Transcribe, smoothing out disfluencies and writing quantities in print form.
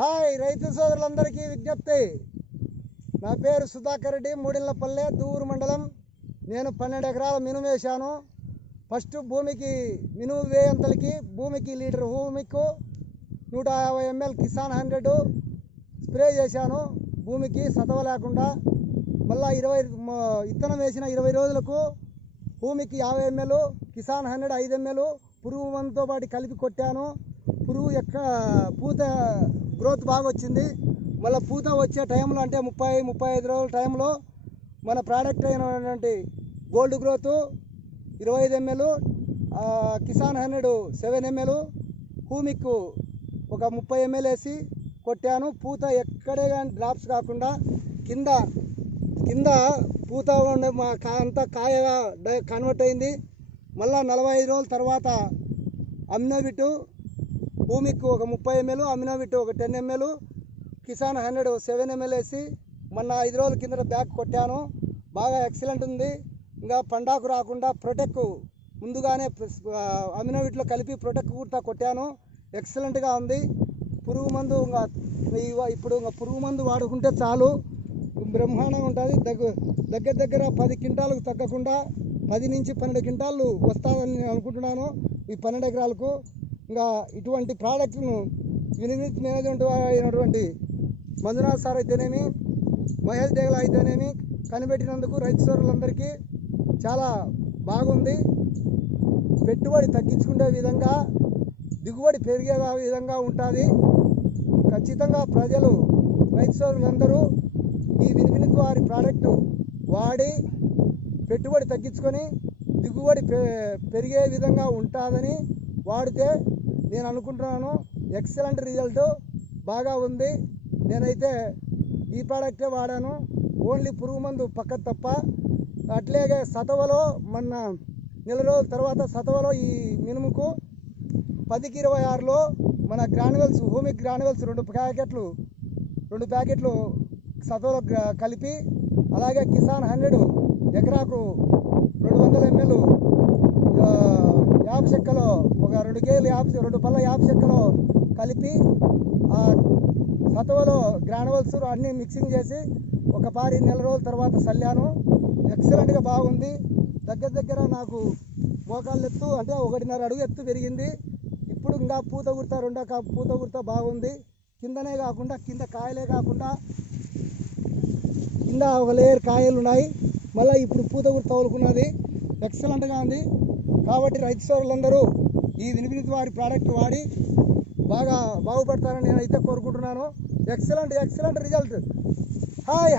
Hi రైతు సోదరులందరికీ విజ్ఞప్తి. నా పేరు సుధాకర్ రెడ్డి, మూడిళ్లపల్లె, దూరు మండలం. నేను 12 ఎకరాల మినుము వేశాను. ఫస్ట్ భూమికి మినుము వేయంతలకి భూమికి లీటర్ భూమికి 150 ml కిసాన్ 100 స్ప్రే చేశాను. భూమికి సతవ లేకుండా. మళ్ళీ విత్తనం వేసిన 20 రోజులకు భూమికి 50 ml కిసాన్ 100 5 ml పురుగు మందుతో పాటు కలిపి కొట్టాను. పురుగు పూత గ్రోత్ బాగా వచ్చింది. మళ్ళీ పూత వచ్చే టైంలో అంటే 30-35 రోజుల టైంలో మన ప్రోడక్ట్ అయినటువంటి gold growth 25 ml, Kisan 100 7 ml, humic ఒక 30 ml వేసి కొట్టాను. పూత ఎక్కడే కానీ డ్రాప్స్ కాకుండా కింద పూత అంతా కాయగా కన్వర్ట్ అయింది. మళ్ళీ 45 రోజుల తర్వాత అమినోవిట్ భూమికి ఒక 30 ml, అమినోవిట్ ఒక 10 ml, కిసాన్ 100 7 ml వేసి మొన్న 5 రోజుల కింద బ్యాక్ కొట్టాను. బాగా ఎక్సలెంట్ ఉంది. ఇంకా పండాకు రాకుండా ప్రొటెక్ట్ ముందుగానే అమినోవిట్లో కలిపి ప్రొటెక్ట్ కూడా కొట్టాను. ఎక్సలెంట్గా ఉంది. పురుగు మందు ఇప్పుడు పురుగు మందు వాడుకుంటే చాలు, బ్రహ్మాండంగా ఉంటుంది. దగ్గర 10 క్వింటాలకు తగ్గకుండా 10 నుంచి 12 క్వింటాలు వస్తుందని నేను అనుకుంటున్నాను ఈ 12 ఎకరాలకు. ఇంకా ఇటువంటి ప్రోడక్ట్ను యూనిట్ మేనేజ్మెంట్ అయినటువంటి మంజునాథ్ సార్ అయితేనేమి, మహేష్ దేగల అయితేనేమి కనిపెట్టినందుకు రైతు సోదరులందరికీ చాలా బాగుంది. పెట్టుబడి తగ్గించుకునే విధంగా, దిగుబడి పెరిగే విధంగా ఉంటుంది. ఖచ్చితంగా ప్రజలు రైతు సోదరులందరూ ఈ వినిపినిత్ వారి ప్రోడక్టు వాడి పెట్టుబడి తగ్గించుకొని దిగుబడి పెరిగే విధంగా ఉంటుందని వాడితే నేను అనుకుంటున్నాను. ఎక్సలెంట్ రిజల్ట్ బాగా ఉంది. నేనైతే ఈ ప్రోడక్టే వాడాను. ఓన్లీ పురుగు మందు పక్క తప్ప. అట్లాగే సతవలో మొన్న నెల రోజుల తర్వాత సతవలో ఈ మినుముకు 10కి 26లో మన గ్రాన్యువల్స్ హూమిక్ గ్రాన్యువల్స్ 2 ప్యాకెట్లు సతవలో కలిపి, అలాగే కిసాన్ 100 ఎకరాకు 200 ml యాప చెక్కలో ఒక 2 కేజీలు 2 పళ్ళ యాప చెక్కలో కలిపి ఆ సతవలో గ్రాన్యువల్స్ అన్నీ మిక్సింగ్ చేసి ఒక పారి నెల రోజుల తర్వాత చల్లాను. ఎక్సలెంట్గా బాగుంది. దగ్గర నాకు మోకాళ్ళ ఎత్తు అంటే 1.5 అడుగు ఎత్తు పెరిగింది. ఇప్పుడు ఇంకా పూత గుర్త బాగుంది. కిందనే కాకుండా కింద కాయలే కాకుండా కింద ఒక లేయర్ కాయలు ఉన్నాయి. మళ్ళీ ఇప్పుడు పూత గుర్త తగులుకున్నది. ఎక్సలెంట్గా ఉంది. కాబట్టి రైతు సోదరులందరూ ఈ వినిపినిత్ వారి ప్రోడక్ట్ వాడి బాగా బాగుపడతారని నేనైతే కోరుకుంటున్నాను. Excellent result. హాయ్